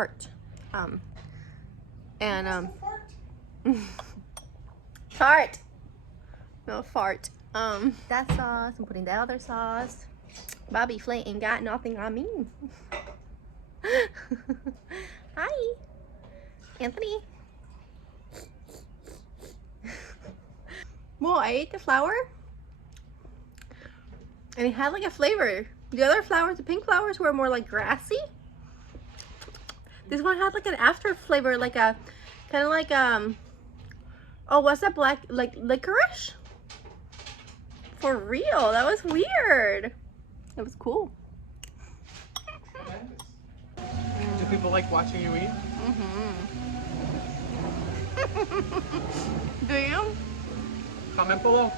tart. Tart. No fart. That sauce. I'm putting the other sauce. Bobby Flay ain't got nothing on me. Hi, Anthony. Well, I ate the flower, and it had like a flavor. The other flowers, the pink flowers, were more like grassy. This one had like an after flavor, like a kind of like oh, what's that, black, like licorice? For real, that was weird. It was cool. Do people like watching you eat? Do you? Comment below.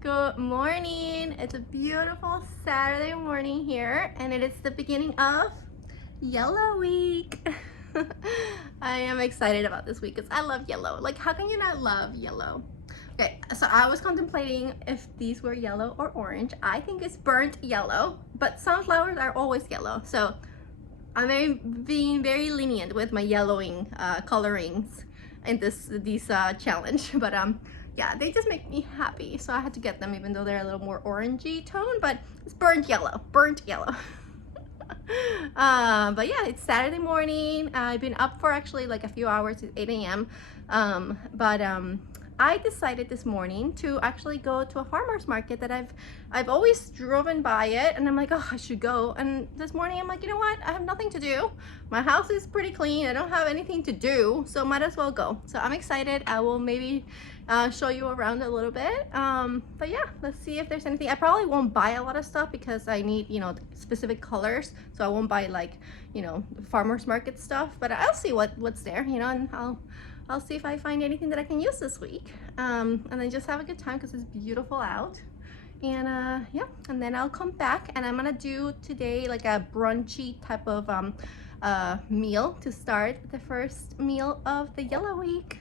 Good morning. It's a beautiful Saturday morning here, and it is the beginning of Yellow Week. I am excited about this week because I love yellow. Like, how can you not love yellow? Okay, so I was contemplating if these were yellow or orange. I think it's burnt yellow, but sunflowers are always yellow. So I'm being very lenient with my yellowing colorings in this challenge. But yeah, they just make me happy. So I had to get them even though they're a little more orangey tone, but it's burnt yellow, burnt yellow. But yeah, it's Saturday morning. I've been up for actually like a few hours. It's 8 a.m. I decided this morning to actually go to a farmer's market that I've always driven by it, and I'm like, oh, I should go. And this morning I'm like, you know what, I have nothing to do. My house is pretty clean. I don't have anything to do, so might as well go. So I'm excited. I will maybe show you around a little bit. But yeah, let's see if there's anything. I probably won't buy a lot of stuff because I need, you know, specific colors, so I won't buy like, you know, farmer's market stuff, but I'll see what's there, you know, and I'll see if I find anything that I can use this week, and then just have a good time because it's beautiful out. And yeah, and then I'll come back, and I'm gonna do today like a brunchy type of meal to start the first meal of the Yellow Week.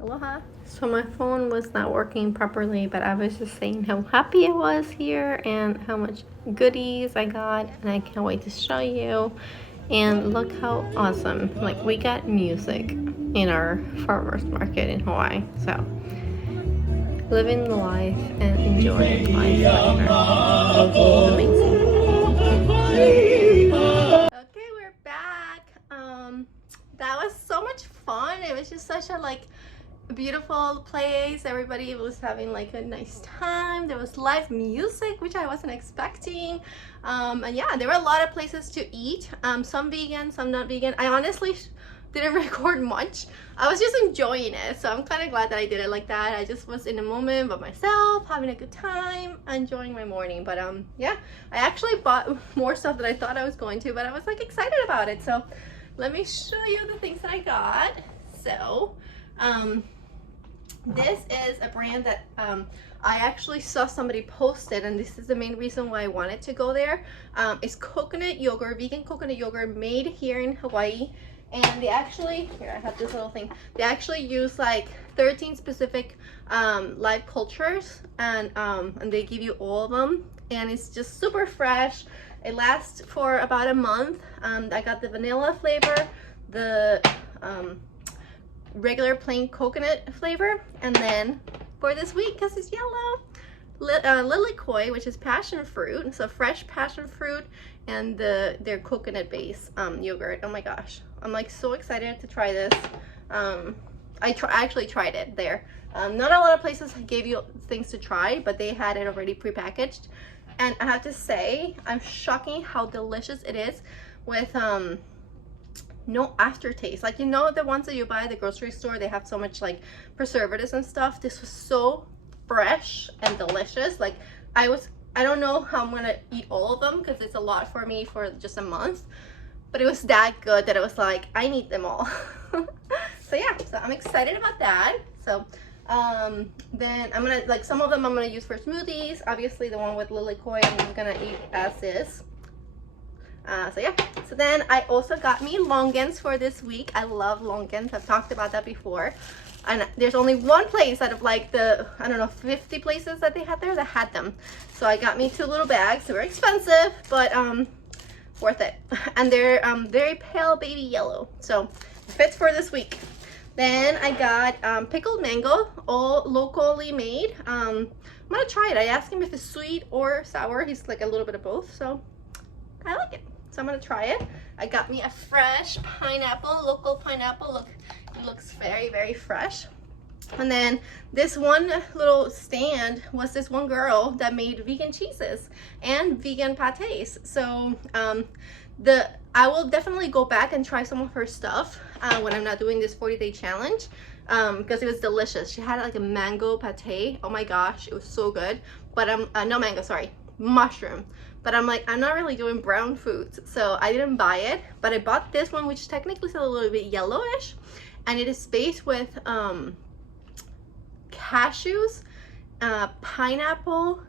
Aloha. So my phone was not working properly, but I was just saying how happy I was here and how much goodies I got, and I can't wait to show you. And look how awesome, like we got music in our farmers market in Hawaii. So living the life and enjoying life. It's amazing. Okay, we're back. That was so much fun. It was just such a like beautiful place. Everybody was having like a nice time. There was live music, which I wasn't expecting. And yeah, there were a lot of places to eat, some vegan, some not vegan. I honestly didn't record much. I was just enjoying it, so I'm kind of glad that I did it like that. I just was in the moment by myself, having a good time, enjoying my morning. But yeah, I actually bought more stuff than I thought I was going to, but I was like excited about it. So let me show you the things that I got. So this is a brand that I actually saw somebody posted, and this is the main reason why I wanted to go there. It's coconut yogurt, vegan coconut yogurt made here in Hawaii. And they actually, here I have this little thing, they actually use like 13 specific live cultures, and they give you all of them, and it's just super fresh. It lasts for about a month. I got the vanilla flavor, the regular plain coconut flavor, and then for this week, because it's yellow, lily koi, which is passion fruit, so fresh passion fruit, and their coconut base yogurt. Oh my gosh, I'm like so excited to try this. I actually tried it there. Not a lot of places gave you things to try, but they had it already prepackaged, and I have to say I'm shocking how delicious it is with no aftertaste. Like, you know, the ones that you buy at the grocery store, they have so much like preservatives and stuff. This was so fresh and delicious. Like, I don't know how I'm gonna eat all of them because it's a lot for me for just a month, but it was that good that it was like, I need them all. So yeah, so I'm excited about that. So then I'm gonna, like, some of them I'm gonna use for smoothies. Obviously the one with lily koi I'm gonna eat as is. So yeah, so then I also got me longans for this week. I love longans. I've talked about that before, and there's only one place out of like the, I don't know, 50 places that they had there that had them. So I got me 2 little bags. They were expensive, but worth it. And they're very pale baby yellow, so fits for this week. Then I got pickled mango, all locally made. I'm gonna try it. I asked him if it's sweet or sour. He's like a little bit of both, so I like it. So I'm gonna try it. I got me a fresh pineapple, local pineapple. Look, it looks very, very fresh. And then this one little stand was this one girl that made vegan cheeses and vegan pates. So I will definitely go back and try some of her stuff when I'm not doing this 40-day challenge, because it was delicious. She had like a mango pate. Oh my gosh, it was so good. But no mango, sorry, mushroom. But I'm like, I'm not really doing brown foods, so I didn't buy it. But I bought this one, which technically is a little bit yellowish, and it is based with cashews, pineapple,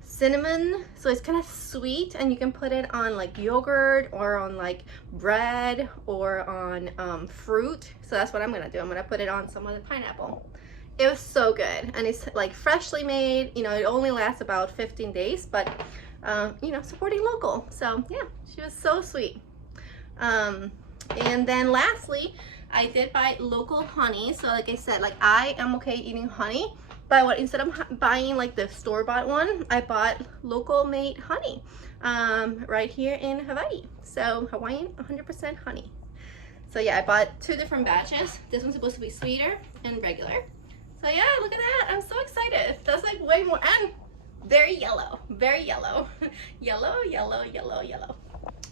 cinnamon, so it's kind of sweet, and you can put it on like yogurt or on like bread or on fruit. So that's what I'm gonna do. I'm gonna put it on some of the pineapple. It was so good, and it's like freshly made. You know, it only lasts about 15 days, but you know, supporting local. So yeah, she was so sweet. And then lastly, I did buy local honey. So like I said, like I am okay eating honey, but instead of buying like the store-bought one, I bought local made honey right here in Hawaii. So Hawaiian 100% honey. So yeah, I bought 2 different batches. This one's supposed to be sweeter and regular. So yeah, look at that. I'm so excited. That's like way more, and very yellow, very yellow. Yellow, yellow, yellow, yellow.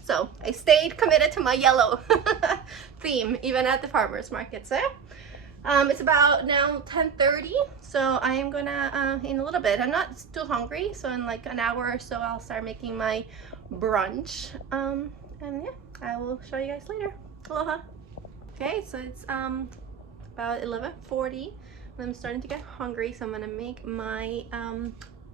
So I stayed committed to my yellow theme, even at the farmer's market. So it's about now 10:30, so I am gonna in a little bit. I'm not too hungry, so in like an hour or so I'll start making my brunch. And yeah, I will show you guys later. Aloha. Okay, so it's about 11:40. I'm starting to get hungry, so I'm gonna make my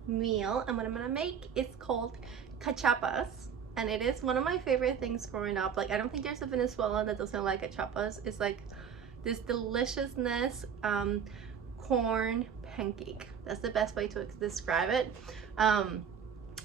meal. And what I'm gonna make is called CACHASPAS. And it is one of my favorite things growing up. Like, I don't think there's a Venezuelan that doesn't like CACHASPAS. It's like this deliciousness corn pancake. That's the best way to describe it.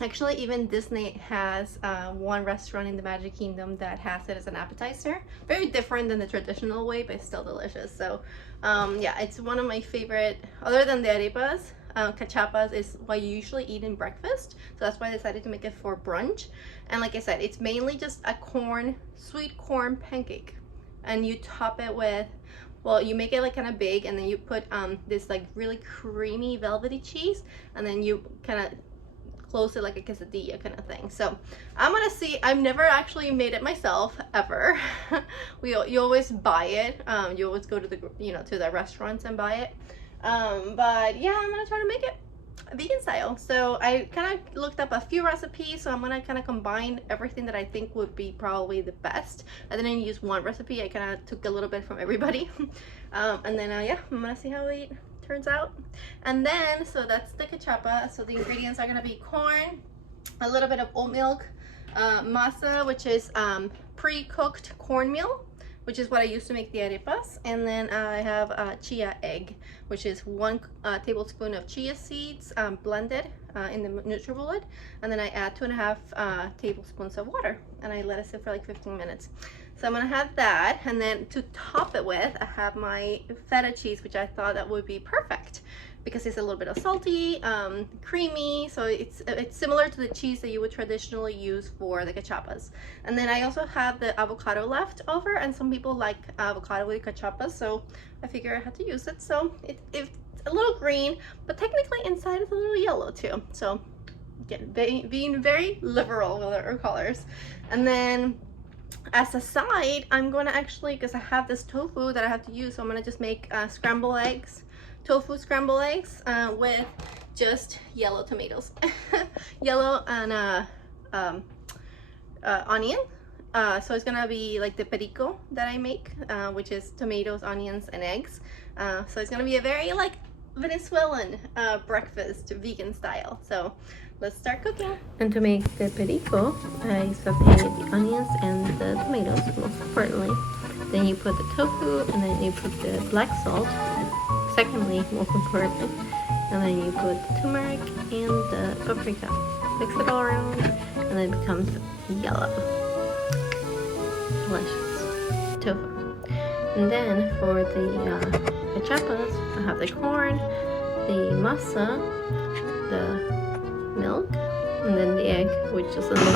Actually, even Disney has one restaurant in the Magic Kingdom that has it as an appetizer. Very different than the traditional way, but it's still delicious. So yeah, it's one of my favorite, other than the arepas. CACHASPAS is what you usually eat in breakfast, so that's why I decided to make it for brunch. And like I said, it's mainly just a sweet corn pancake, and you top it with, well, you make it like kind of big, and then you put this like really creamy velvety cheese, and then you kind of close it like a quesadilla kind of thing. So I'm gonna see. I've never actually made it myself ever. You always buy it. You always go to the to the restaurants and buy it. But yeah, I'm gonna try to make it vegan style. So I kind of looked up a few recipes, so I'm gonna kind of combine everything that I think would be probably the best. I didn't use one recipe. I kind of took a little bit from everybody. And then yeah, I'm gonna see how it turns out. And then, so that's the cachapa. So the ingredients are gonna be corn, a little bit of oat milk, masa, which is pre-cooked cornmeal, which is what I use to make the arepas. And then I have chia egg, which is 1 tablespoon of chia seeds blended in the NutriBullet. And then I add 2.5 tablespoons of water, and I let it sit for like 15 minutes. So I'm gonna have that, and then to top it with, I have my feta cheese, which I thought that would be perfect because it's a little bit of salty, creamy, so it's similar to the cheese that you would traditionally use for the cachapas. And then I also have the avocado left over, and some people like avocado with cachapas, so I figure I had to use it. So it's a little green, but technically inside it's a little yellow too. So again, being very liberal with our colors. And then as a side, I'm gonna actually, because I have this tofu that I have to use, so I'm gonna just make scrambled eggs, tofu scrambled eggs with just yellow tomatoes, yellow and onion. So it's gonna be like the perico that I make, which is tomatoes, onions, and eggs. So it's gonna be a very like Venezuelan breakfast, vegan style. So let's start cooking. And to make the perico, I saute the onions and the tomatoes, most importantly. Then you put the tofu, and then you put the black salt, secondly, most importantly. And then you put the turmeric and the paprika. Mix it all around, and then it becomes yellow. delicious tofu. And then for the CACHASPAS, I have the corn, the masa, the milk, and then the egg, which is a little bit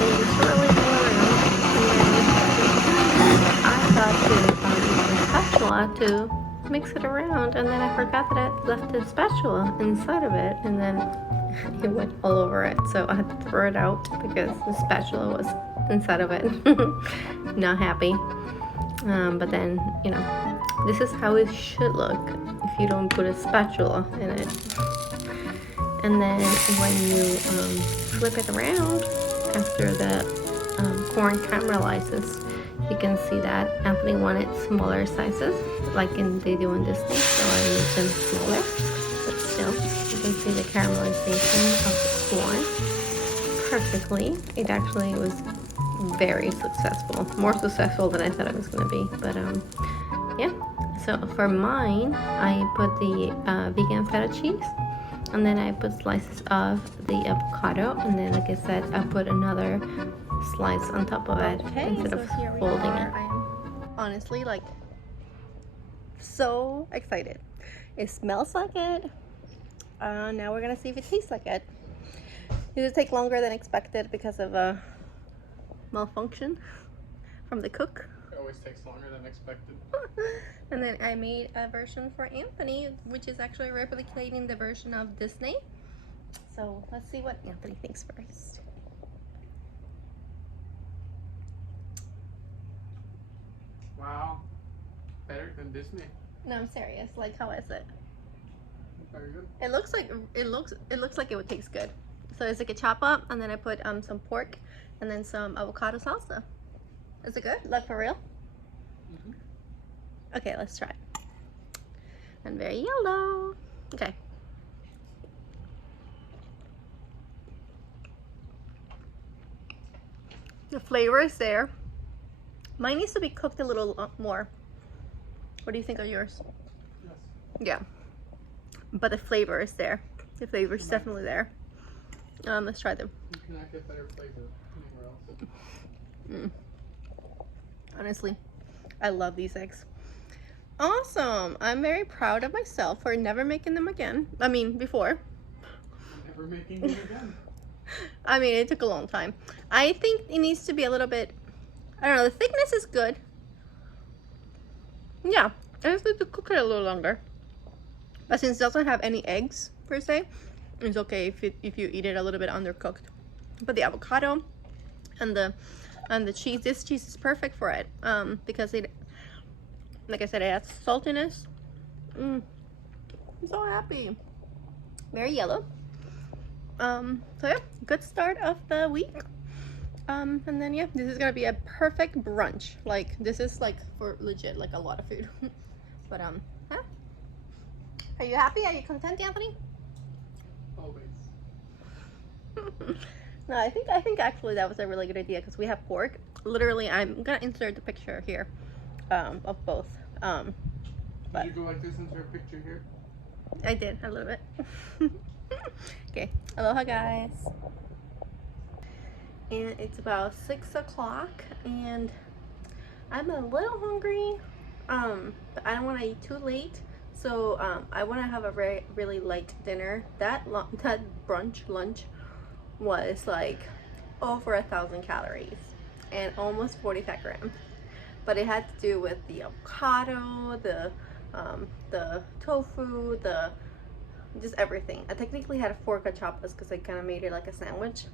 and just swirl it all around. And then I thought to use a spatula to mix it around, and then I forgot that I left the spatula inside of it, and then it went all over it, so I had to throw it out because the spatula was inside of it. Not happy. But then, you know, this is how it should look if you don't put a spatula in it. And then when you flip it around after the corn caramelizes, you can see that Anthony wanted smaller sizes like they do in Disney, so I made them smaller. But still, you can see the caramelization of the corn perfectly. It actually was very successful, more successful than I thought it was going to be. But yeah, so for mine I put the vegan feta cheese, and then I put slices of the avocado, and then like I said, I put another slice on top of it instead of folding it. I'm honestly like so excited. It smells like it. Now we're gonna see if it tastes like it. It will take longer than expected because of a malfunction from the cook. It always takes longer than expected. And then I made a version for Anthony, which is actually replicating the version of Disney. So let's see what Anthony thinks first. Wow, better than Disney. No, I'm serious. Like, how is it? Very good. It looks like it would taste good. So it's like a chop up, and then I put some pork, and then some avocado salsa. Is it good? Like for real? Mm-hmm. Okay, let's try it. And very yellow. Okay. The flavor is there. Mine needs to be cooked a little more. What do you think of yours? Yes. Yeah. But the flavor is there. The flavor is definitely there. Let's try them. You cannot get better flavor anywhere else. Honestly, I love these eggs. Awesome. I'm very proud of myself for never making them again. I mean, before. Never making them again. I mean, it took a long time. I think it needs to be a little bit, I don't know, the thickness is good. Yeah, I just need to cook it a little longer. But since it doesn't have any eggs, per se, it's okay if you eat it a little bit undercooked. But the avocado and the cheese, this cheese is perfect for it. Because it, like I said, it adds saltiness. I'm so happy. Very yellow. So yeah, good start of the week. And then yeah, this is gonna be a perfect brunch. Like, this is like for legit, like a lot of food. But huh? Are you happy? Are you content, Anthony? Always. No, I think actually that was a really good idea because we have pork. Literally, I'm gonna insert the picture here of both. Did you go like this into a picture here? I did a little bit. Okay, aloha guys. And it's about 6 o'clock and I'm a little hungry, but I don't want to eat too late, so I want to have a really light dinner. That lunch was like over 1,000 calories and almost 40 fat grams, but it had to do with the avocado, the tofu, just everything. I technically had 4 CACHASPAS because I kind of made it like a sandwich.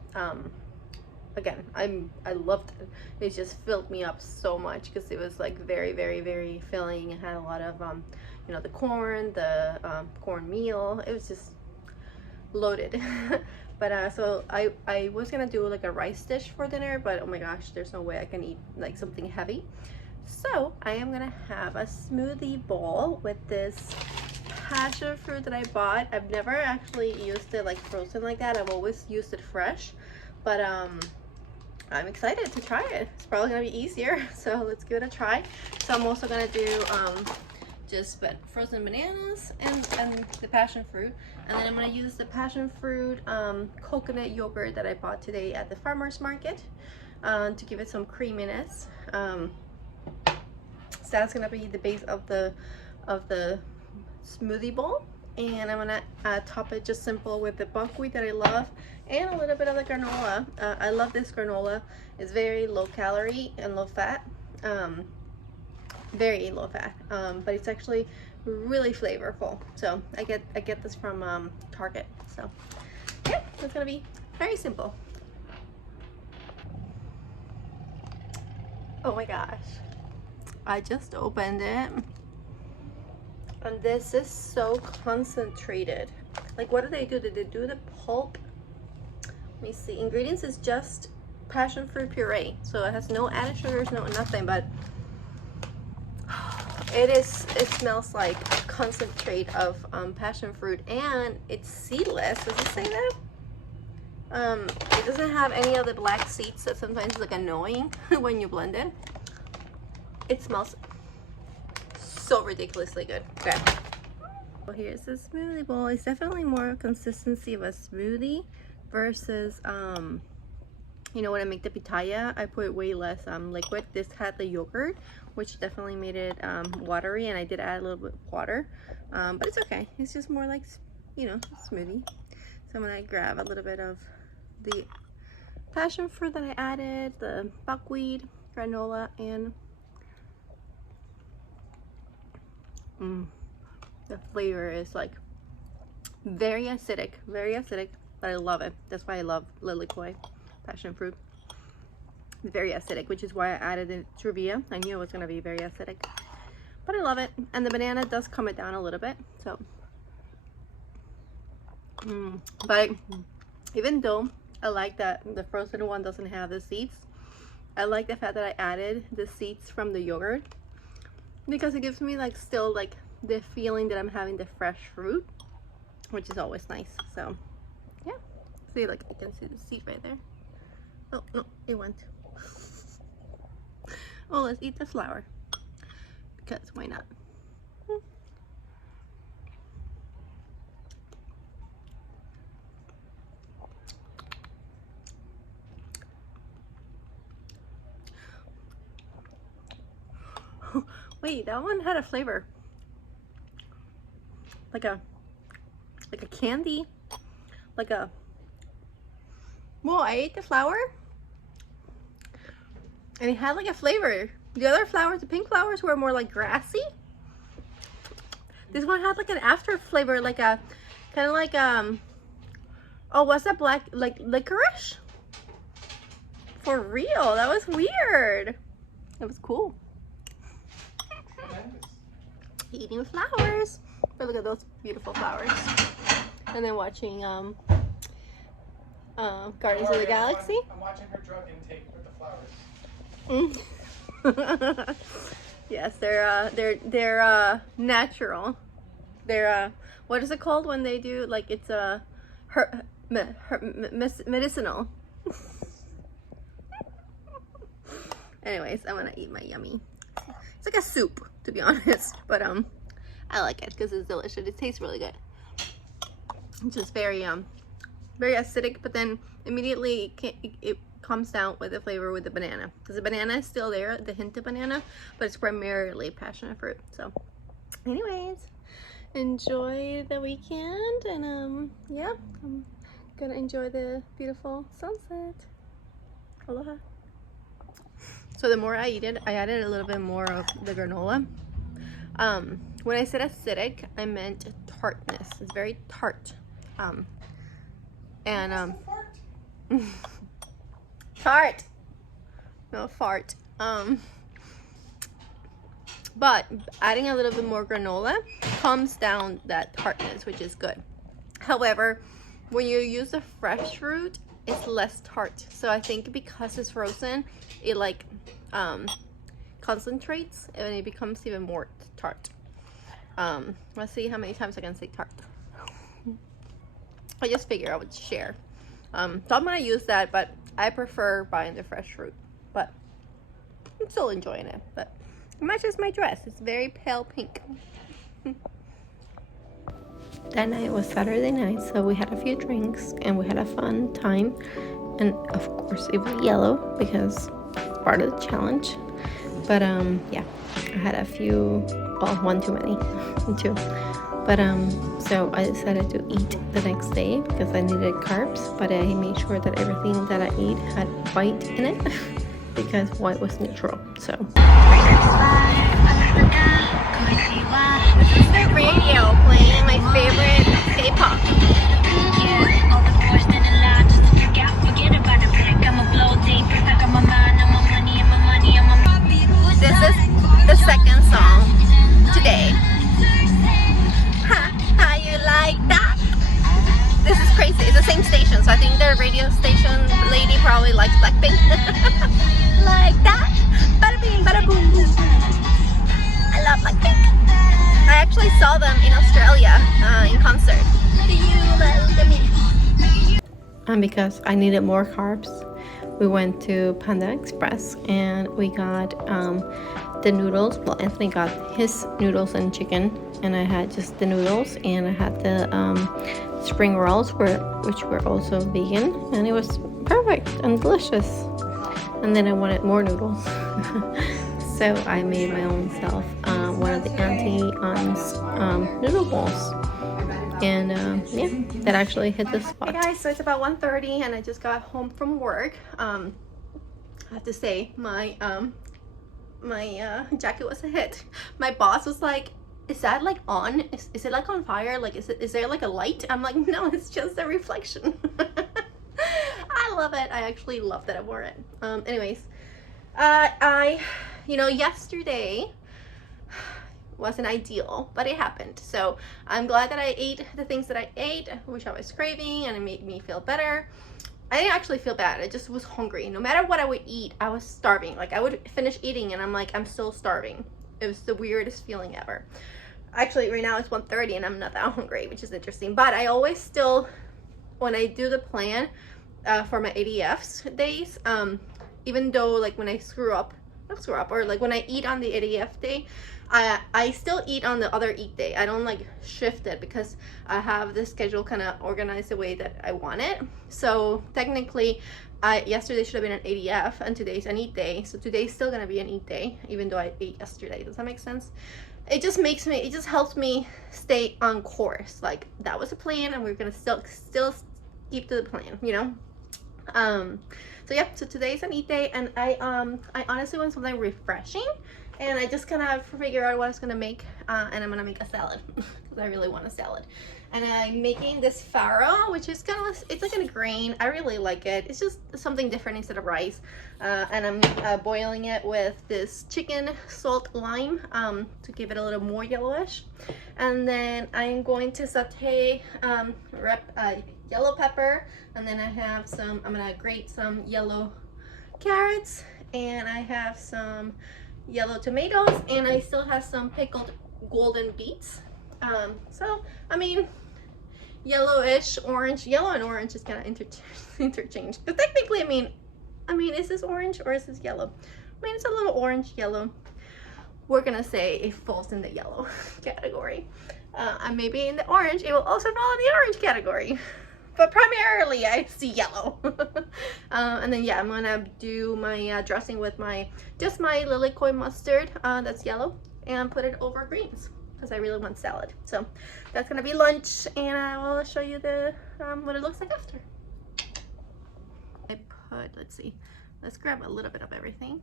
Again, I loved it. It just filled me up so much because it was like very, very, very filling. It had a lot of you know, the corn meal. It was just loaded. But so I was gonna do like a rice dish for dinner, but oh my gosh, there's no way I can eat like something heavy. So I am gonna have a smoothie bowl with this passion fruit that I bought. I've never actually used it like frozen like that. I've always used it fresh, but I'm excited to try it. It's probably gonna be easier, so let's give it a try. So I'm also gonna do just frozen bananas and the passion fruit, and then I'm gonna use the passion fruit coconut yogurt that I bought today at the farmer's market. to give it some creaminess. So that's gonna be the base of the smoothie bowl, and I'm gonna top it just simple with the buckwheat that I love and a little bit of the granola. I love this granola. It's very low calorie and low fat, very low fat, but it's actually really flavorful. So I get this from Target. So yeah, it's gonna be very simple. Oh my gosh, I just opened it and this is so concentrated. Like, what do? Did they do the pulp? Let me see. Ingredients is just passion fruit puree, so it has no added sugars, no nothing, but it smells like a concentrate of passion fruit, and it's seedless. Does it say that? It doesn't have any of the black seeds that sometimes is like annoying when you blend it. It smells so ridiculously good. Okay. Well, here's the smoothie bowl. It's definitely more consistency of a smoothie versus you know, when I make the pitaya, I put way less liquid. This had the yogurt, which definitely made it watery, and I did add a little bit of water, but it's okay. It's just more like, you know, smoothie. So I'm gonna grab a little bit of the passion fruit that I added, the buckwheat, granola, and the flavor is like very acidic, but I love it. That's why I love lilikoi passion fruit. Very acidic, which is why I added the truvia. I knew it was gonna be very acidic, but I love it. And the banana does calm it down a little bit. So but even though I like that the frozen one doesn't have the seeds, I like the fact that I added the seeds from the yogurt, because it gives me like still like the feeling that I'm having the fresh fruit, which is always nice. So yeah, see, like, you can see the seed right there. Oh no, it went. Oh, let's eat the flower, because why not? Wait, that one had a flavor like a candy, like a, well, I ate the flower and it had like a flavor. The other flowers, the pink flowers, were more like grassy. This one had like an after flavor, like a kind of like oh, what's that, black, like licorice? For real, that was weird. It was cool. Eating flowers. But look at those beautiful flowers. And then watching Guardians of the Galaxy. I'm watching her drug intake with the flowers. Yes, they're natural. They're what is it called when they do, like, it's a medicinal. Anyways, I'm gonna eat my yummy. It's like a soup, to be honest, but I like it because it's delicious. It tastes really good. It's just very very acidic, but then immediately it comes down with the flavor with the banana, because the banana is still there, the hint of banana, but it's primarily passion fruit. So anyways, enjoy the weekend, and yeah, I'm gonna enjoy the beautiful sunset. Aloha. So the more I eat it, I added a little bit more of the granola. When I said acidic, I meant tartness. It's very tart. Tart. No, fart. But adding a little bit more granola calms down that tartness, which is good. However, when you use the fresh fruit, it's less tart. So I think because it's frozen, it like concentrates and it becomes even more tart. Let's see how many times I can say tart. I just figured I would share. So I'm gonna use that, but I prefer buying the fresh fruit. But I'm still enjoying it. But it matches my dress. It's very pale pink. That night was Saturday night, so we had a few drinks and we had a fun time. and of course it was yellow because part of the challenge. But yeah, I had a few, well, one too many, two. But so I decided to eat the next day because I needed carbs, but I made sure that everything that I ate had white in it because white was neutral. So this is the radio playing my favorite K-pop. This is the second song today. How you like that? This is crazy. It's the same station, so I think the radio station lady probably likes Blackpink. Like that. Bada bing, bada boom, boom. I love Blackpink. I actually saw them in Australia in concert. Do you love me? And because I needed more carbs, we went to Panda Express and we got the noodles. Well, Anthony got his noodles and chicken, and I had just the noodles, and I had the spring rolls, which were also vegan, and it was perfect and delicious. And then I wanted more noodles, so I made my own self one of the Auntie Anne's noodle balls. And yeah, that actually hit the spot. Hey guys, so it's about 1:30 and I just got home from work. I have to say my jacket was a hit. My boss was like, is that like on? Is it like on fire? Like is there like a light? I'm like, no, it's just a reflection. I love it. I actually love that I wore it. Anyways, you know, yesterday wasn't ideal, but it happened. So I'm glad that I ate the things that I ate, which I was craving, and it made me feel better. I didn't actually feel bad. I just was hungry. No matter what I would eat, I was starving. Like I would finish eating and I'm like, I'm still starving. It was the weirdest feeling ever. Actually, right now it's 1:30 and I'm not that hungry, which is interesting. But I always still, when I do the plan for my ADFs days, even though like when I or like when I eat on the ADF day, I still eat on the other eat day. I don't like shift it because I have the schedule kind of organized the way that I want it. So technically, yesterday should have been an ADF and today's an eat day. So today's still gonna be an eat day, even though I ate yesterday. Does that make sense? It just helps me stay on course. Like that was a plan, and we're gonna still keep to the plan, you know. So yeah, so today's an eat day, and I honestly want something refreshing. And I just kind of figure out what I was gonna make, and I'm gonna make a salad because I really want a salad. And I'm making this farro, which is kind of, it's like a grain. I really like it. It's just something different instead of rice. And I'm boiling it with this chicken salt lime to give it a little more yellowish. And then I'm going to saute yellow pepper, and then I have some, I'm gonna grate some yellow carrots, and I have some yellow tomatoes, and I still have some pickled golden beets. So I mean, yellowish, orange. Yellow and orange is kind of interchanged. Because technically, I mean, is this orange or is this yellow? I mean, it's a little orange yellow. We're gonna say it falls in the yellow category. And maybe in the orange, it will also fall in the orange category. But primarily, I see yellow. And then yeah, I'm gonna do my dressing with just my lilikoi mustard that's yellow, and put it over greens because I really want salad. So that's gonna be lunch, and I will show you the what it looks like after. Let's see, let's grab a little bit of everything.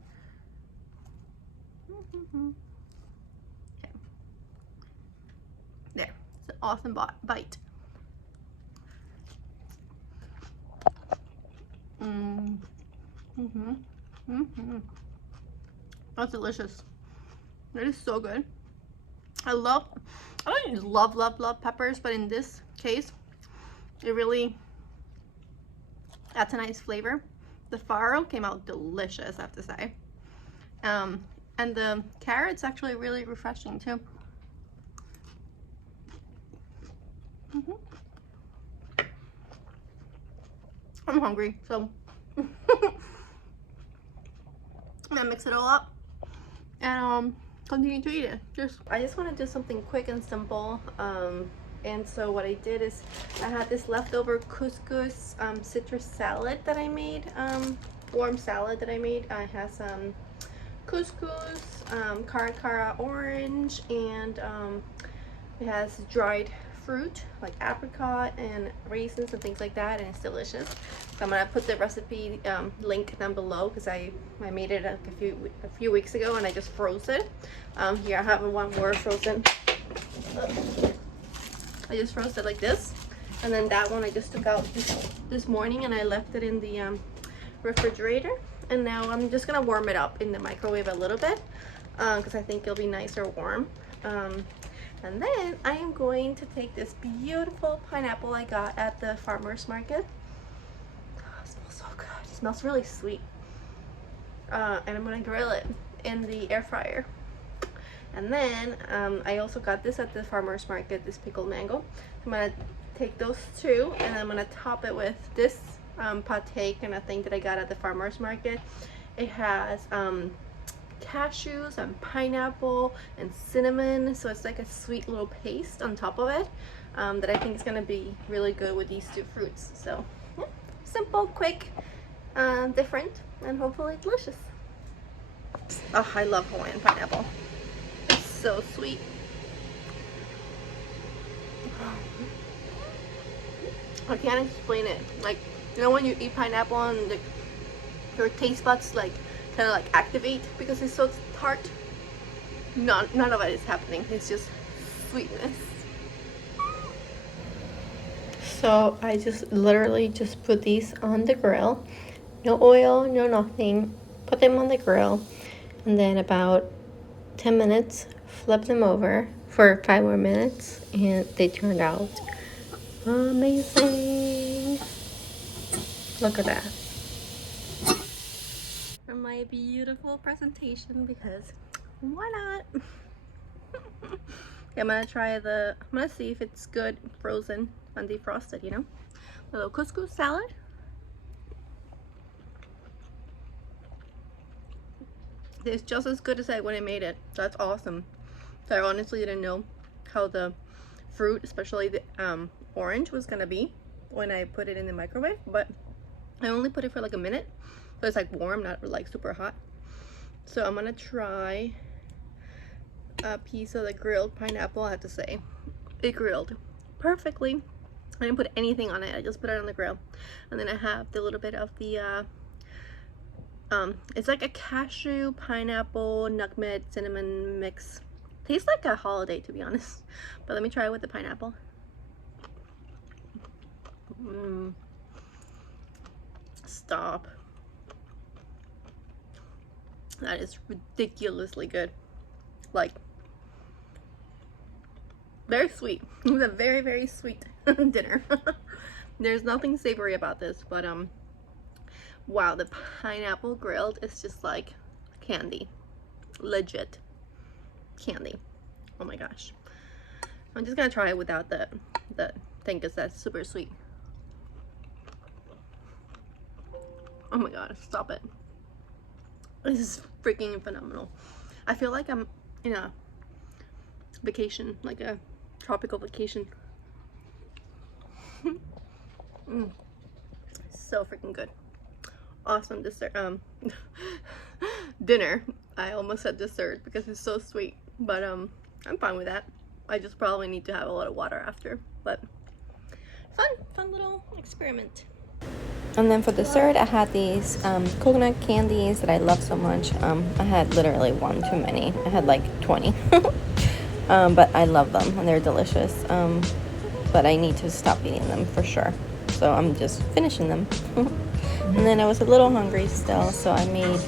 Okay, there, it's an awesome bite. That's delicious. It is so good. I don't love peppers, but in this case, it really adds a nice flavor. The farro came out delicious, I have to say. And the carrot's actually really refreshing too. I'm hungry, so I'm gonna mix it all up and continue to eat it. I just want to do something quick and simple. And so what I did is I had this leftover couscous citrus salad that I made, warm salad that I made. I have some couscous, cara orange, and it has dried fruit like apricot and raisins and things like that, and it's delicious. So I'm gonna put the recipe link down below because I made it like a few weeks ago and I just froze it. Here I have one more frozen. I just froze it like this, and then that one I just took out this morning and I left it in the refrigerator. And now I'm just gonna warm it up in the microwave a little bit because I think it'll be nicer warm. And then I am going to take this beautiful pineapple I got at the farmer's market. Oh, it smells so good. It smells really sweet. And I'm gonna grill it in the air fryer. And then I also got this at the farmer's market, this pickled mango. I'm gonna take those two and I'm gonna top it with this Pancake and a thing that I got at the farmer's market. It has cashews and pineapple and cinnamon, so it's like a sweet little paste on top of it that I think is gonna be really good with these two fruits. So yeah, simple, quick, different, and hopefully delicious. Oh, I love Hawaiian pineapple. It's so sweet. I can't explain it. Like, you know when you eat pineapple and your taste buds like kind of like activate because it's so tart? None of it is happening. It's just sweetness. So I just literally just put these on the grill. No oil, no nothing. Put them on the grill, and then about 10 minutes, flip them over for 5 more minutes, and they turned out amazing. Look at that. For my beautiful presentation, because why not? Okay, I'm gonna see if it's good frozen and defrosted, you know? A little couscous salad. It's just as good as when I made it. That's awesome. So I honestly didn't know how the fruit, especially the orange, was gonna be when I put it in the microwave, but I only put it for like a minute, so it's like warm, not like super hot. So I'm gonna try a piece of the grilled pineapple. I have to say, it grilled perfectly. I didn't put anything on it, I just put it on the grill. And then I have the little bit of the it's like a cashew, pineapple, nutmeg, cinnamon mix. Tastes like a holiday, to be honest. But let me try it with the pineapple. Stop. That is ridiculously good. Like, very sweet. It was a very, very sweet dinner. There's nothing savory about this, but wow, the pineapple grilled is just like candy. Legit candy. Oh my gosh. I'm just gonna try it without the thing because that's super sweet. Oh my god, stop it. This is freaking phenomenal. I feel like I'm in a vacation, like a tropical vacation. So freaking good. Awesome dessert. Dinner. I almost said dessert because it's so sweet, but I'm fine with that. I just probably need to have a lot of water after, but fun little experiment. And then for dessert, I had these coconut candies that I love so much. I had literally one too many. I had like 20. But I love them and they're delicious. But I need to stop eating them for sure. So I'm just finishing them. And then I was a little hungry still, so I made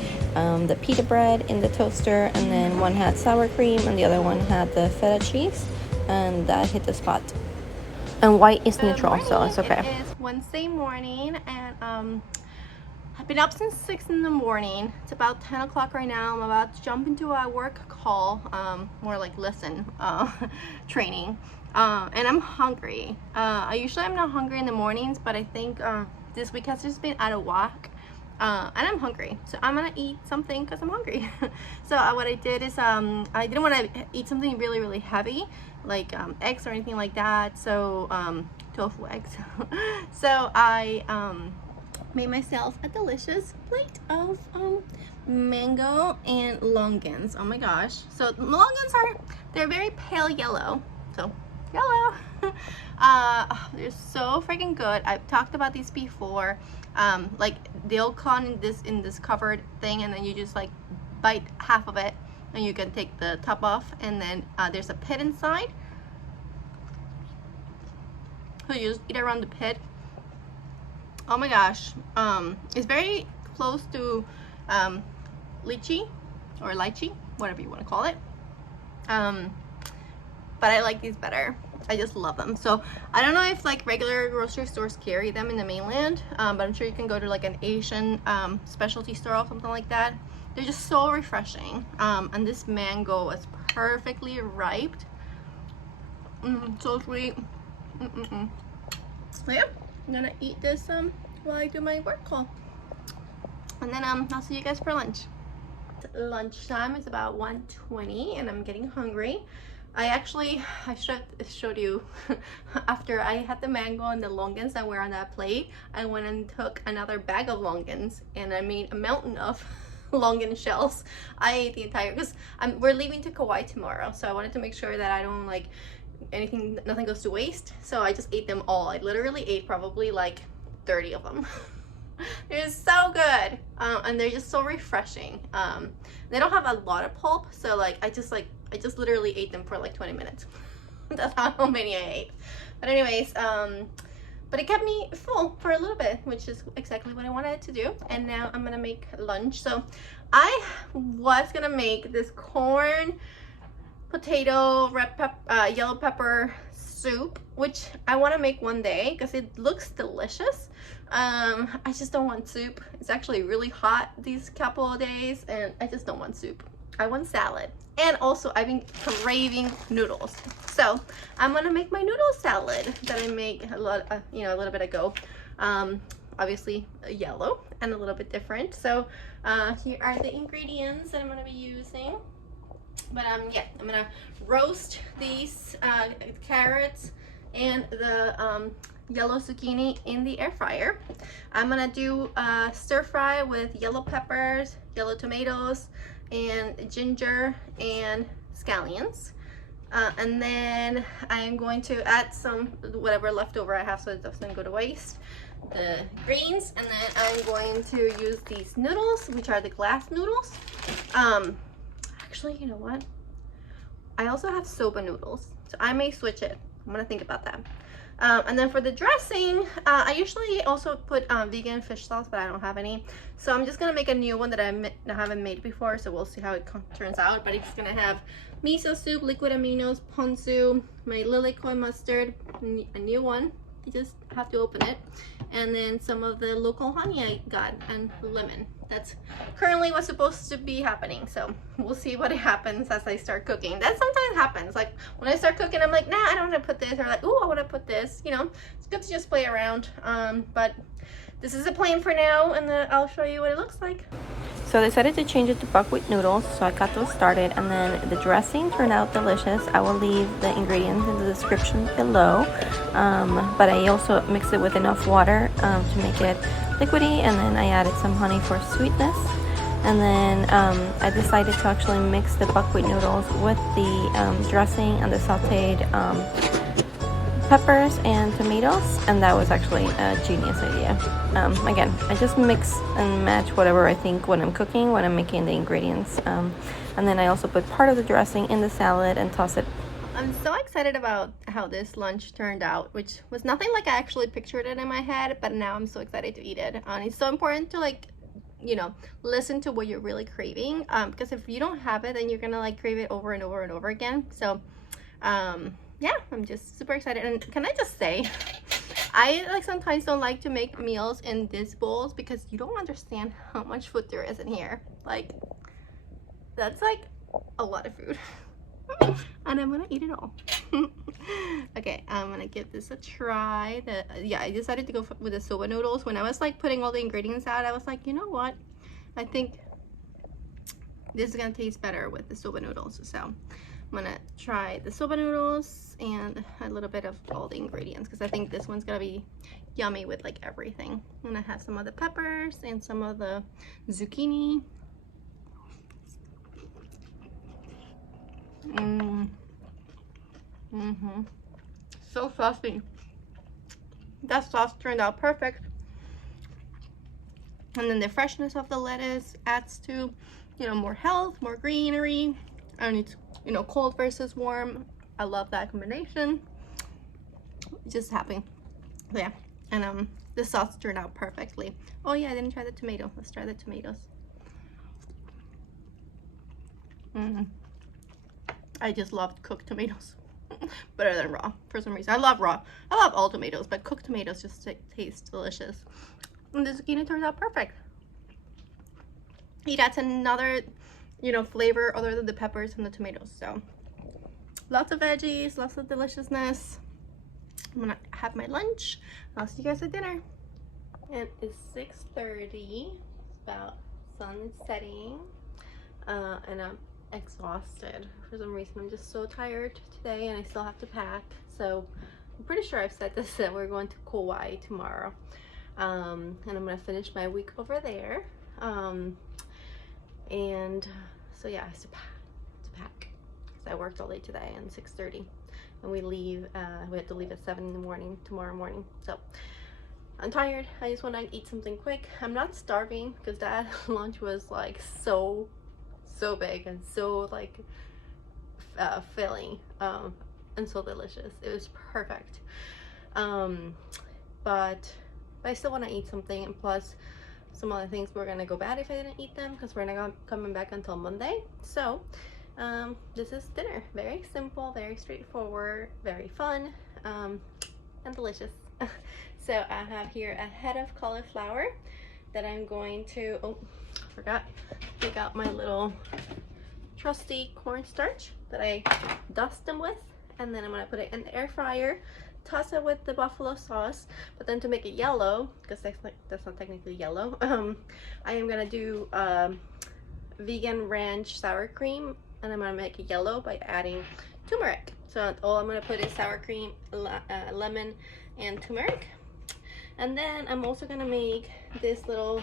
the pita bread in the toaster, and then one had sour cream and the other one had the feta cheese, and that hit the spot. And white is neutral, so it's okay. It is Wednesday morning, and I've been up since 6 in the morning. It's about 10 o'clock right now. I'm about to jump into a work call, more like lesson training, and I'm hungry. I usually am not hungry in the mornings, but I think this week has just been out of whack. and I'm hungry, so I'm gonna eat something because I'm hungry. So what I did is I didn't want to eat something really heavy like eggs or anything like that, so tofu eggs. So I made myself a delicious plate of mango and longans. Oh my gosh. So longans they're very pale yellow, so yellow. They're so freaking good. I've talked about these before. Like they'll come in this covered thing, and then you just like bite half of it and you can take the top off, and then there's a pit inside, so you just eat around the pit. Oh my gosh. It's very close to lychee or lychee, whatever you want to call it, but I like these better. I just love them. So I don't know if like regular grocery stores carry them in the mainland, but I'm sure you can go to like an Asian specialty store or something like that. They're just so refreshing. And this mango is perfectly ripe. So sweet. So yeah, I'm gonna eat this while I do my work call, and then I'll see you guys for lunch. Lunchtime is about 1:20 and I'm getting hungry. I should have showed you after I had the mango and the longans that were on that plate, I went and took another bag of longans and I made a mountain of longan shells. I ate the entire, because we're leaving to Kauai tomorrow, so I wanted to make sure that I don't like nothing goes to waste, so I just ate them all. I literally ate probably like 30 of them. They're so good, and they're just so refreshing. They don't have a lot of pulp, so like I just literally ate them for like 20 minutes. That's how many I ate. But anyways, but it kept me full for a little bit, which is exactly what I wanted to do. And now I'm gonna make lunch. So I was gonna make this corn, potato, yellow pepper soup, which I want to make one day because it looks delicious. I just don't want soup. It's actually really hot these couple of days and I just don't want soup. I want salad, and also I've been craving noodles, so I'm gonna make my noodle salad that I made a little bit ago. Obviously yellow and a little bit different. So here are the ingredients that I'm gonna be using. But yeah, I'm gonna roast these carrots and the yellow zucchini in the air fryer. I'm gonna do stir fry with yellow peppers, yellow tomatoes, and ginger and scallions. And then I'm going to add some whatever leftover I have so it doesn't go to waste, the greens, and then I'm going to use these noodles, which are the glass noodles. Actually, you know what? I also have soba noodles, so I may switch it. I'm gonna think about that. And then for the dressing, I usually also put vegan fish sauce, but I don't have any. So I'm just gonna make a new one that I haven't made before, so we'll see how it turns out. But it's gonna have miso soup, liquid aminos, ponzu, my lilikoi mustard, a new one. You just have to open it. And then some of the local honey I got, and lemon. That's currently what's supposed to be happening, so we'll see what happens as I start cooking. That sometimes happens, like when I start cooking I'm like, nah, I don't want to put this, or like, oh, I want to put this, you know. It's good to just play around. But this is a plan for now, and then I'll show you what it looks like. So I decided to change it to buckwheat noodles, so I got those started, and then the dressing turned out delicious. I will leave the ingredients in the description below, but I also mixed it with enough water to make it liquidy, and then I added some honey for sweetness. And then I decided to actually mix the buckwheat noodles with the dressing and the sauteed peppers and tomatoes, and that was actually a genius idea. Again, I just mix and match whatever I think when I'm cooking, when I'm making the ingredients. And then I also put part of the dressing in the salad and toss it. I'm so excited about how this lunch turned out, which was nothing like I actually pictured it in my head, but now I'm so excited to eat it. And it's so important to, like, you know, listen to what you're really craving, because if you don't have it, then you're gonna like crave it over and over and over again. So yeah, I'm just super excited. And can I just say, I like sometimes don't like to make meals in these bowls because you don't understand how much food there is in here. Like, that's like a lot of food. And I'm gonna eat it all. Okay, I'm gonna give this a try. Yeah, I decided to go with the soba noodles. When I was like putting all the ingredients out, I was like, you know what? I think this is gonna taste better with the soba noodles. So I'm gonna try the soba noodles and a little bit of all the ingredients because I think this one's gonna be yummy with like everything. I'm gonna have some of the peppers and some of the zucchini. So saucy. That sauce turned out perfect. And then the freshness of the lettuce adds to, you know, more health, more greenery. And it's, you know, cold versus warm. I love that combination. Just happy. Yeah. And the sauce turned out perfectly. Oh yeah, I didn't try the tomato. Let's try the tomatoes. I just love cooked tomatoes. Better than raw for some reason. I love raw. I love all tomatoes, but cooked tomatoes just taste delicious. And the zucchini turns out perfect. It adds another, you know, flavor other than the peppers and the tomatoes. So lots of veggies, lots of deliciousness. I'm gonna have my lunch. I'll see you guys at dinner. It is 6:30. It's about sun setting, and I'm exhausted for some reason. I'm just so tired today, and I still have to pack. So I'm pretty sure I've said this, that we're going to KAUAI tomorrow, and I'm gonna finish my week over there. And so yeah, I have to pack because I worked all day today and 6:30, and we leave. We have to leave at 7 in the morning tomorrow morning. So I'm tired. I just want to eat something quick. I'm not starving because that lunch was like so big and so like filling and so delicious. It was perfect. But I still want to eat something, and plus some other things were gonna go bad if I didn't eat them because we're not coming back until Monday. So this is dinner. Very simple, very straightforward, very fun, and delicious. So I have here a head of cauliflower that I'm going to, oh, forgot, take out my little trusty cornstarch that I dust them with, and then I'm gonna put it in the air fryer, toss it with the buffalo sauce, but then to make it yellow, because that's not technically yellow, I am gonna do vegan ranch sour cream, and I'm gonna make it yellow by adding turmeric. So all I'm gonna put is sour cream, lemon, and turmeric. And then I'm also gonna make this little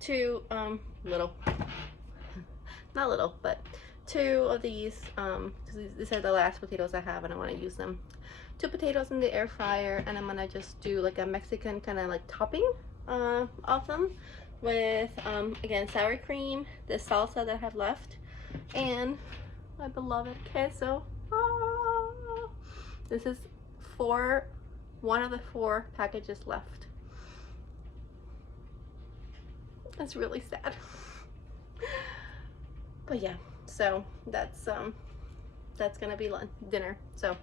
two of these, these are the last potatoes I have and I want to use them. 2 potatoes in the air fryer, and I'm gonna just do like a Mexican kind of like topping of them with again sour cream, the salsa that I have left, and my beloved queso. This is one of the 4 packages left. That's really sad. But yeah, so that's gonna be dinner. So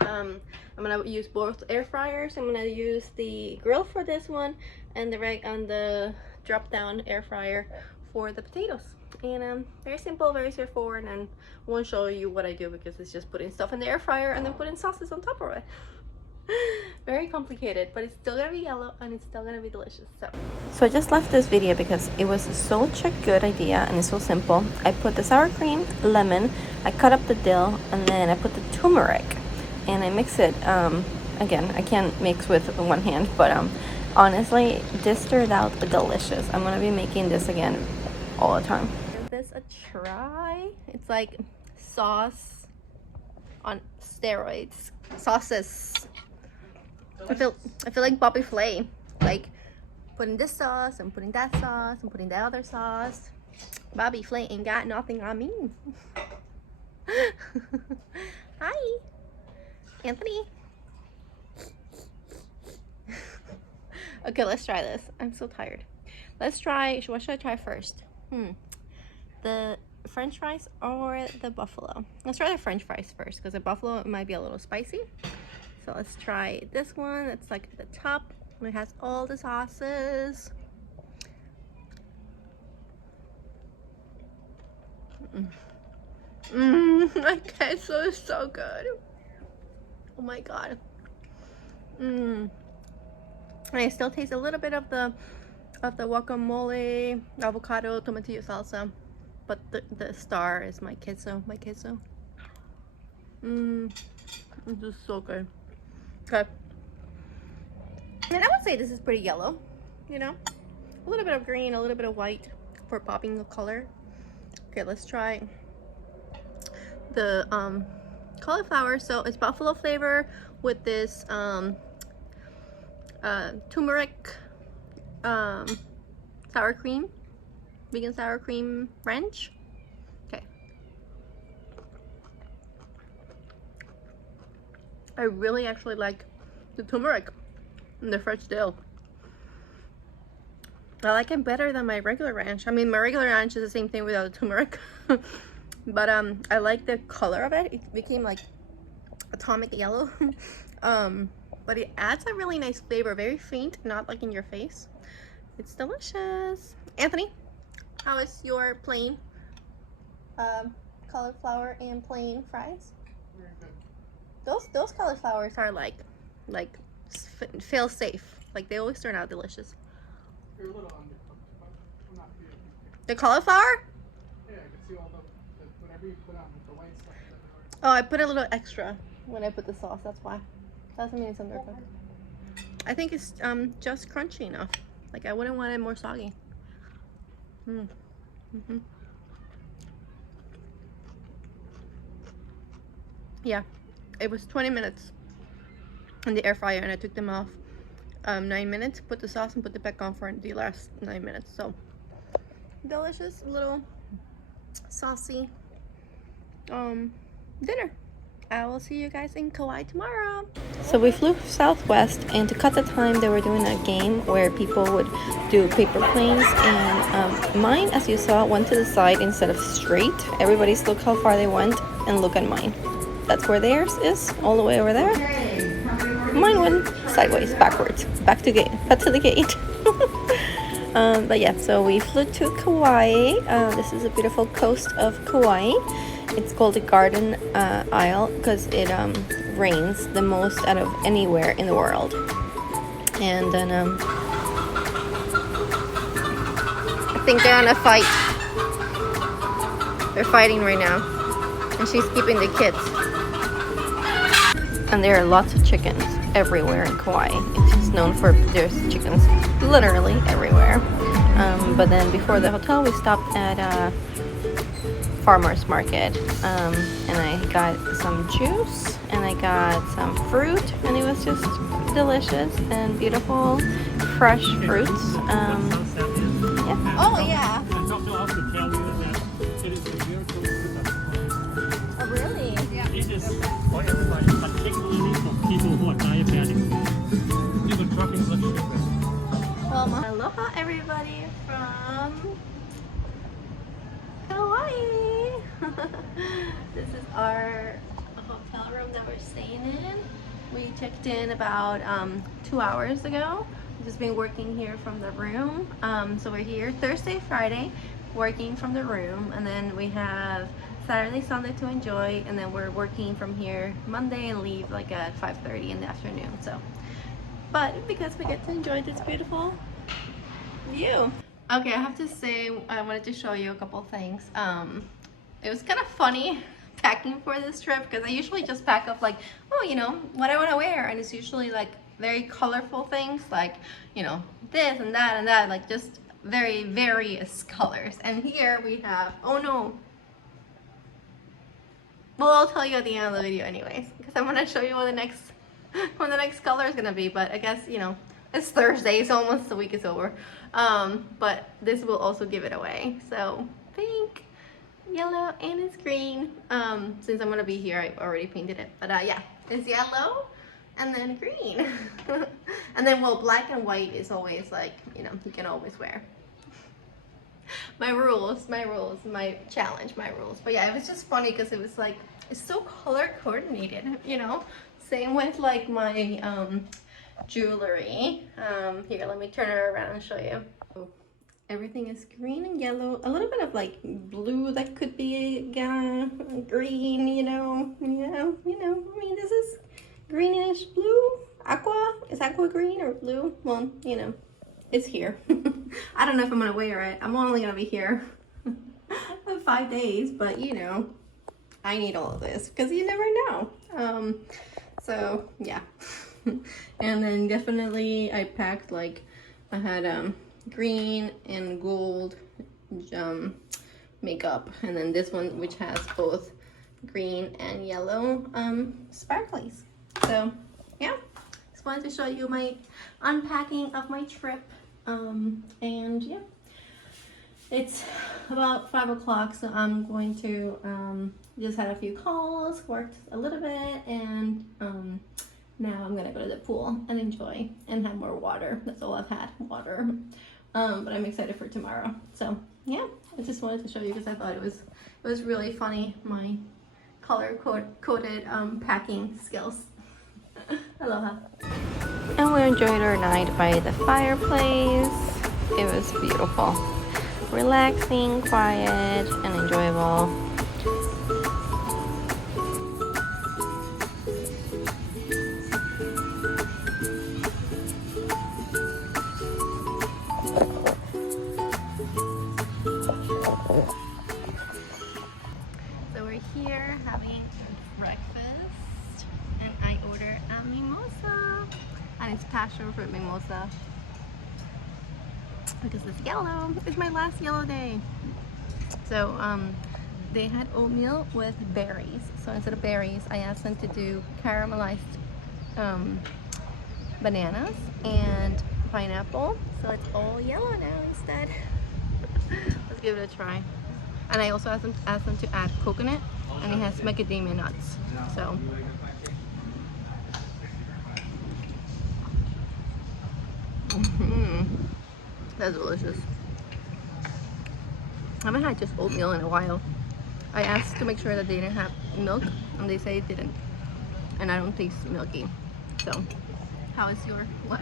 I'm gonna use both air fryers. I'm gonna use the grill for this one and the drop down air fryer for the potatoes. And very simple, very straightforward, and I won't show you what I do because it's just putting stuff in the air fryer and then putting sauces on top of it. Very complicated, but it's still gonna be yellow and it's still gonna be delicious. So I just left this video because it was such a good idea and it's so simple. I put the sour cream, lemon, I cut up the dill, and then I put the turmeric and I mix it. Again, I can't mix with one hand, but honestly, this turned out delicious. I'm gonna be making this again all the time. Give this a try. It's like sauce on steroids. Sauces. I feel like Bobby Flay, like putting this sauce and putting that sauce and putting that other sauce. Bobby Flay ain't got nothing on me. Hi, Anthony. Okay, let's try this. I'm so tired. Let's try, what should I try first? The French fries or the buffalo? Let's try the French fries first because the buffalo might be a little spicy. So let's try this one. It's like at the top. It has all the sauces. My queso is so good. Oh my god. And I still taste a little bit of the guacamole, avocado, tomatillo salsa, but the star is my queso. This is so good. Okay. And I would say this is pretty yellow, you know? A little bit of green, a little bit of white for popping the color. Okay, let's try the cauliflower. So it's buffalo flavor with this turmeric sour cream, vegan sour cream ranch. Okay. I really actually like the turmeric and the fresh dill. I like it better than my regular ranch. I mean, my regular ranch is the same thing without the turmeric. But I like the color of it. It became like atomic yellow. But it adds a really nice flavor, very faint, not like in your face. It's delicious. Anthony, how is your plain cauliflower and plain fries? Very good. Those cauliflowers are like fail safe. Like they always turn out delicious. You're a little undercooked, but not really. The cauliflower? Yeah, I can see all the whatever you put on the white stuff is everywhere. Oh, I put a little extra when I put the sauce. That's why. Doesn't mean it's undercooked. I think it's just crunchy enough. Like I wouldn't want it more soggy. Yeah, it was 20 minutes in the air fryer, and I took them off 9 minutes. Put the sauce and put it back on for the last 9 minutes. So delicious, little saucy dinner. I will see you guys in Kauai tomorrow. So we flew southwest, and to cut the time, they were doing a game where people would do paper planes, and mine, as you saw, went to the side instead of straight. Everybody's look how far they went, and look at mine. That's where theirs is, all the way over there. Mine went sideways, backwards, back to the gate. But yeah, so we flew to Kauai. This is a beautiful coast of Kauai. It's called the Garden Isle because it rains the most out of anywhere in the world. And then I think they're on a fight. They're fighting right now, and she's keeping the kids. And there are lots of chickens everywhere in Kauai. It's just known for there's chickens literally everywhere. But then before the hotel, we stopped at farmer's market, and I got some juice and I got some fruit, and it was just delicious and beautiful fresh fruits. Yeah. Oh yeah. I have to also tell you that it is a miracle food. Oh really? Yeah. This is for everybody, particularly for people who are diabetic. Even dropping blood sugar. Well, aloha everybody from Kauai. This is our hotel room that we're staying in. We checked in about 2 hours ago. We've just been working here from the room. So we're here Thursday, Friday, working from the room, and then we have Saturday, Sunday to enjoy, and then we're working from here Monday and leave like at 5:30 in the afternoon. So, but because we get to enjoy this beautiful view. Okay, I have to say I wanted to show you a couple things. It was kind of funny packing for this trip because I usually just pack up like, oh, you know, what I want to wear, and it's usually like very colorful things, like, you know, this and that, like just very various colors. And here we have, oh no, well, I'll tell you at the end of the video anyways, because I'm gonna show you what the next color is gonna be. But I guess, you know, it's Thursday, so almost the week is over. But this will also give it away. So pink, yellow, and it's green. Since I'm gonna be here, I already painted it. But yeah, it's yellow and then green. And then, well, black and white is always like, you know, you can always wear. My rules, my challenge, my rules. But yeah, it was just funny because it was like, it's so color coordinated, you know? Same with like my jewelry. Here, let me turn it around and show you. Everything is green and yellow, a little bit of like blue that could be green, you know. Yeah, you know, I mean, this is greenish blue. Aqua? Is aqua green or blue? Well, you know, it's here. I don't know if I'm gonna wear it. I'm only gonna be here 5 days, but you know, I need all of this because you never know. So yeah. And then definitely I packed, like, I had green and gold makeup, and then this one which has both green and yellow sparklies. So yeah, just wanted to show you my unpacking of my trip. And yeah, it's about 5 o'clock, so I'm going to just had a few calls, worked a little bit, and now I'm gonna go to the pool and enjoy and have more water. That's all I've had, water. But I'm excited for tomorrow. So yeah, I just wanted to show you because I thought it was really funny, my color coded packing skills. Aloha. And we enjoyed our night by the fireplace. It was beautiful, relaxing, quiet, and enjoyable. So we're here having breakfast, and I ordered a mimosa, and it's passion fruit mimosa because it's yellow. It's my last yellow day. So they had oatmeal with berries. So instead of berries, I asked them to do caramelized bananas and pineapple. So it's all yellow now instead. Let's give it a try. And I also asked them to add coconut, and it has macadamia nuts. So that's delicious. I haven't had just oatmeal in a while. I asked to make sure that they didn't have milk, and they say it didn't. And I don't taste milky. So, how is your what?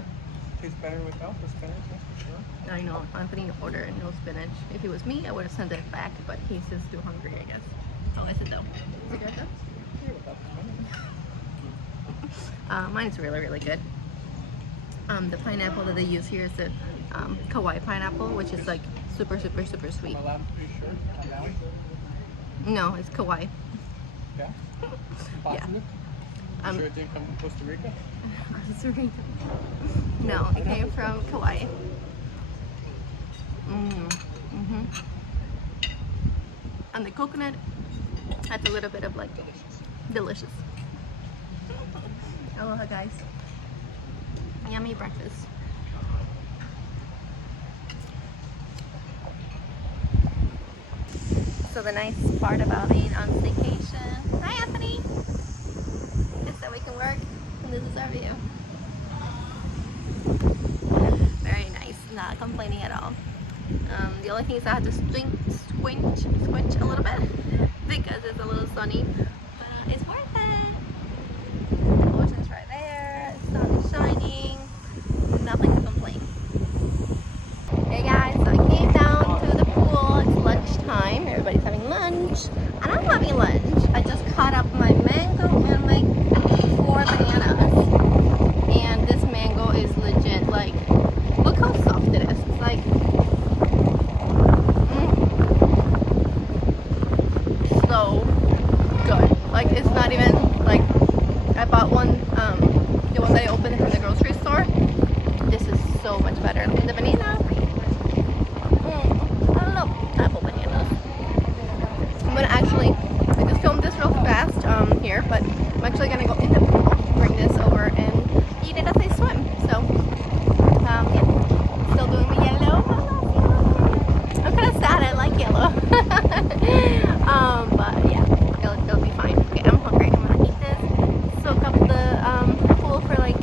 Tastes better without the spinach, that's for sure. I know, I'm putting an order and no spinach. If it was me, I would have sent it back, but he's just too hungry, I guess. How is it though? Is it good though? Yeah, without the spinach. Mine's really, really good. The pineapple that they use here is the KAUAI pineapple, which is like super, super, super sweet. I'm allowed to be sure on that one? No, it's KAUAI. Yeah? Yeah. Positive? Sure it didn't come from Costa Rica? Costa Rica. No, it came from KAUAI. And the coconut adds a little bit of like delicious. Aloha guys. Yummy breakfast. So the nice part about being on vacation, hi Anthony, is that we can work, and this is our view. Very nice, not complaining at all. The only thing is I had to squinch a little bit because it's a little sunny, but it's worth it. The ocean's right there, the sun is shining, nothing to complain. Hey guys, so I came down to the pool. It's lunchtime, everybody's having lunch, and I'm having lunch. I just cut up my mango and my 4 bananas, and this mango is legit, like, look how soft it is. It's like so good. Like, it's not even like, I bought one, the one that I opened from the grocery store. This is so much better. And the banana, I love apple bananas. I'm gonna actually, I just filmed this real fast here, but I'm actually gonna go in the pool, bring this over, and eat it as I swim. So, yeah, still doing my yellow. I'm kind of sad, I like yellow. But yeah, it'll be fine. Okay, I'm hungry. I'm gonna eat this, soak up the pool for like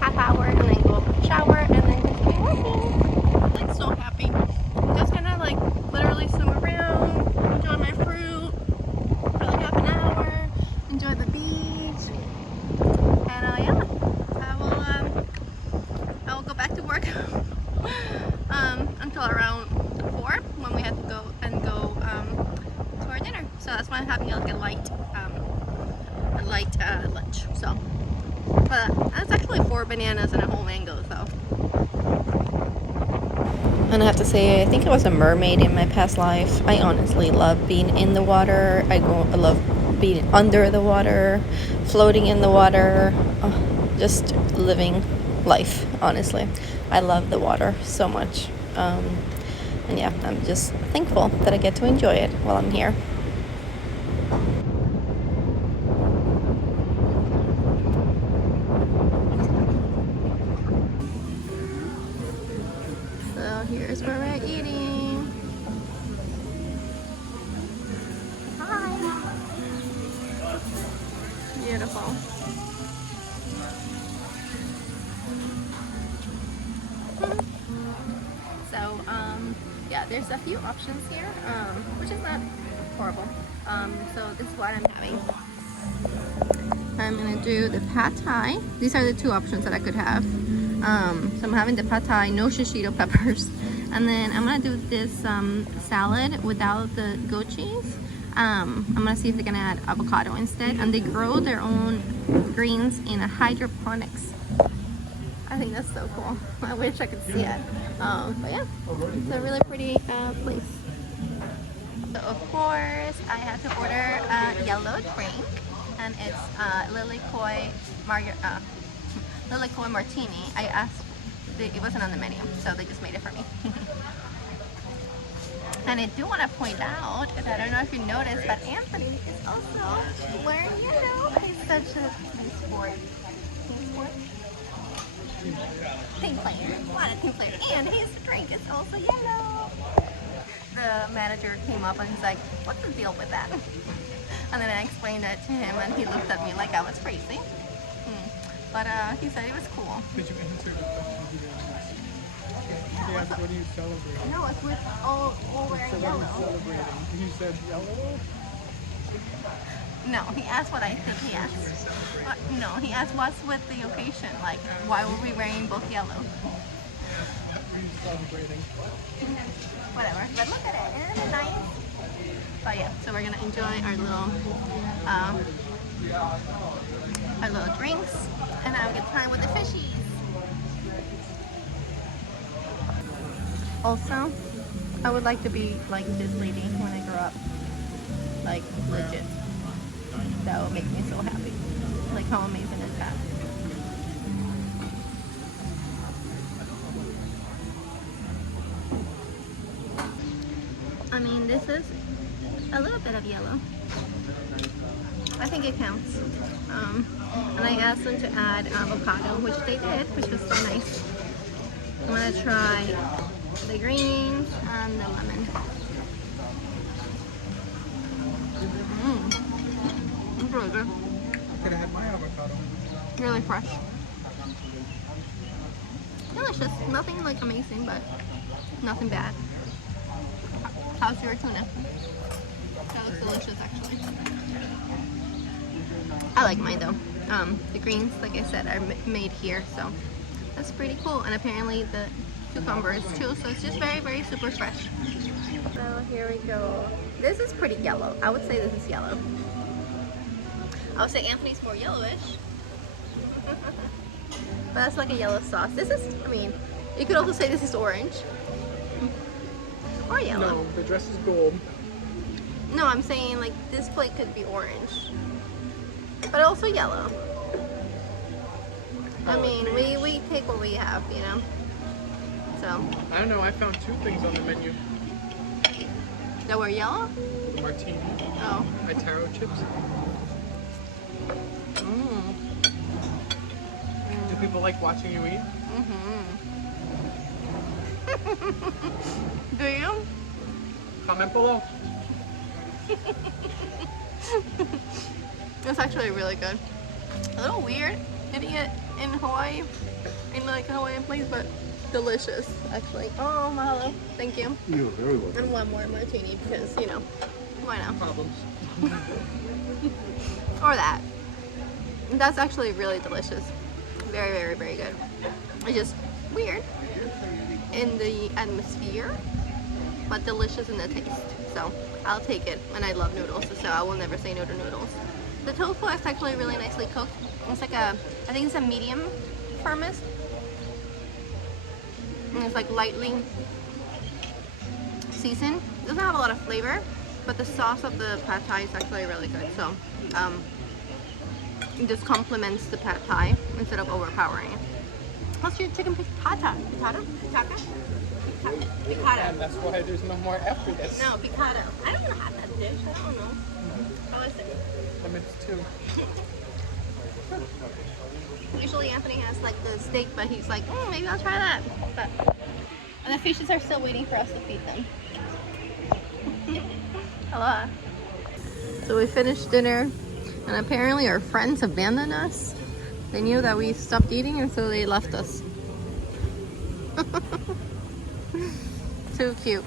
half hour, and then go shower, and then continue working. I'm like so happy. Just gonna like literally swim around, enjoy my fruit for like half an hour, enjoy the beach, and yeah, I will like a light lunch. So, but that's actually 4 bananas and a whole mango. So. And I have to say, I think I was a mermaid in my past life. I honestly love being in the water. I love being under the water, floating in the water, just living life, honestly. I love the water so much. And yeah, I'm just thankful that I get to enjoy it while I'm here. So here's where we're eating. Hi. Beautiful. So yeah, there's a few options here, which is not horrible. So this is what I'm having. I'm gonna do the pad thai. These are the 2 options that I could have. So I'm having the pad thai, no shishito peppers, and then I'm gonna do this salad without the goat cheese. I'm gonna see if they're gonna add avocado instead, and they grow their own greens in a hydroponics. I think that's so cool. I wish I could see it. But yeah, it's a really pretty place. So of course, I had to order a yellow drink, and it's Lily Koi Martini. I asked, it wasn't on the menu, so they just made it for me. And I do want to point out, and I don't know if you noticed, but Anthony is also wearing yellow. He's such a team sport. Team player. What a team player. And his drink is also yellow. The manager came up and he's like, what's the deal with that? And then I explained it to him and he looked at me like I was crazy. But he said it was cool. Did you answer the question he asked? He asked, what are you celebrating? No, it's with all wearing So yellow. what are you celebrating? You said yellow? No, he asked what I think he asked. No, he asked what's with the occasion. Like, why were we wearing both yellow? Are you celebrating? Whatever. But look at it. Isn't it nice? But yeah, so we're gonna enjoy our little drinks and have a good time with the fishies. Also, I would like to be like this lady when I grow up. Like, legit. That would make me so happy. Like, how amazing is that? I mean, this is a little bit of yellow. I think it counts. And I asked them to add avocado, which they did, which was so nice. I'm gonna try the greens and the lemon. It's really good. Could have had my avocado. Really fresh. Delicious. Nothing like amazing, but nothing bad. How's your tuna? That looks delicious, actually. I like mine though. The greens, like I said, are made here, so that's pretty cool. And apparently the cucumbers too, so it's just very, very super fresh. So here we go. This is pretty yellow. I would say this is yellow. I would say Anthony's more yellowish. But that's like a yellow sauce. This is, I mean, you could also say this is orange. Or yellow. No, the dress is gold. No, I'm saying like this plate could be orange. But also yellow. I mean, we take what we have, you know? So. I don't know, I found 2 things on the menu. That were yellow? Martini. Oh. My taro chips. Do people like watching you eat? Do you? Comment below. It's actually really good. A little weird getting it in Hawaii, in like a Hawaiian place, but delicious actually. Oh, mahalo. Thank you. You're very welcome. And one more martini because, you know, why not? Problems. Or that. That's actually really delicious. Very, very, very good. It's just weird in the atmosphere. but delicious in the taste. So I'll take it, and I love noodles, so I will never say no to noodles. The tofu is actually really nicely cooked. It's like I think it's a medium firmness. And it's like lightly seasoned. It doesn't have a lot of flavor, but the sauce of the pad thai is actually really good. So it just complements the pad thai instead of overpowering it. What's your chicken piccata? Piccata? Piccata. And that's why there's no more after this. No, piccata. I don't have that dish. I don't know. How is it? Limits too. Usually Anthony has like the steak, but he's like, maybe I'll try that. But, and the fishes are still waiting for us to feed them. Hello. So we finished dinner, and apparently our friends abandoned us. They knew that we stopped eating, and so they left us. Too cute.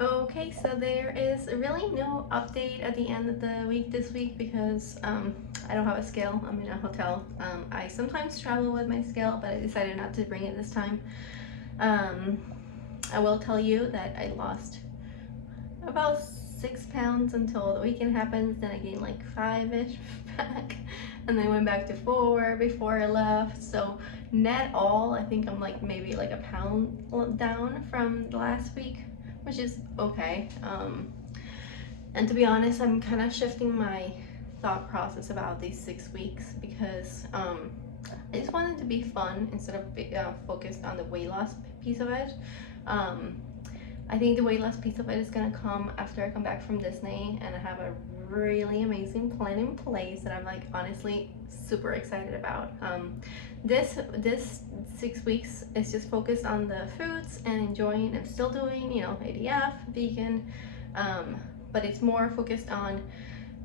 Okay, so there is really no update at the end of the week this week because I don't have a scale. I'm in a hotel. I sometimes travel with my scale, but I decided not to bring it this time. I will tell you that I lost about 6 pounds until the weekend happens. Then I gained like 5-ish back, and then went back to 4 before I left. So net all, I think I'm like maybe like a pound down from the last week, which is okay. And to be honest, I'm kind of shifting my thought process about these 6 weeks because I just wanted to be fun instead of focused on the weight loss piece of it. I think the weight loss piece of it is gonna come after I come back from Disney, and I have a really amazing plan in place that I'm like honestly super excited about. This 6 weeks is just focused on the foods and enjoying. I'm still doing, you know, ADF, vegan, but it's more focused on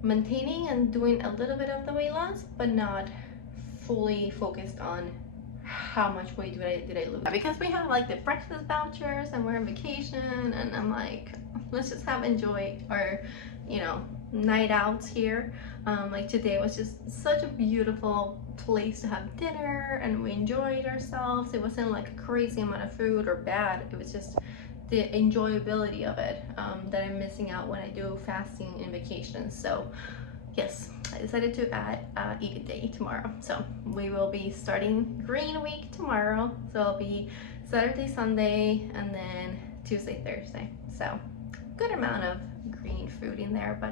maintaining and doing a little bit of the weight loss, but not fully focused on how much weight did I lose. Because we have like the breakfast vouchers and we're on vacation, and I'm like, let's just enjoy our, you know, night outs here. Like today was just such a beautiful place to have dinner, and we enjoyed ourselves. It wasn't like a crazy amount of food or bad. It was just the enjoyability of it that I'm missing out when I do fasting and vacations. So yes, I decided to add eat a day tomorrow. So we will be starting green week tomorrow. So it'll be Saturday, Sunday, and then Tuesday, Thursday. So good amount of green food in there. But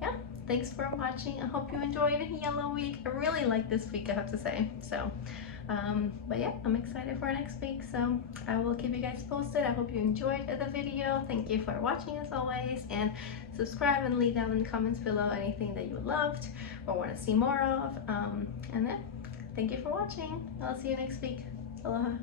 yeah, thanks for watching. I hope you enjoyed Yellow Week. I really like this week, I have to say. So but yeah, I'm excited for next week, so I will keep you guys posted. I hope you enjoyed the video. Thank you for watching as always, and subscribe and leave down in the comments below anything that you loved or want to see more of. And then thank you for watching. I'll see you next week. Aloha.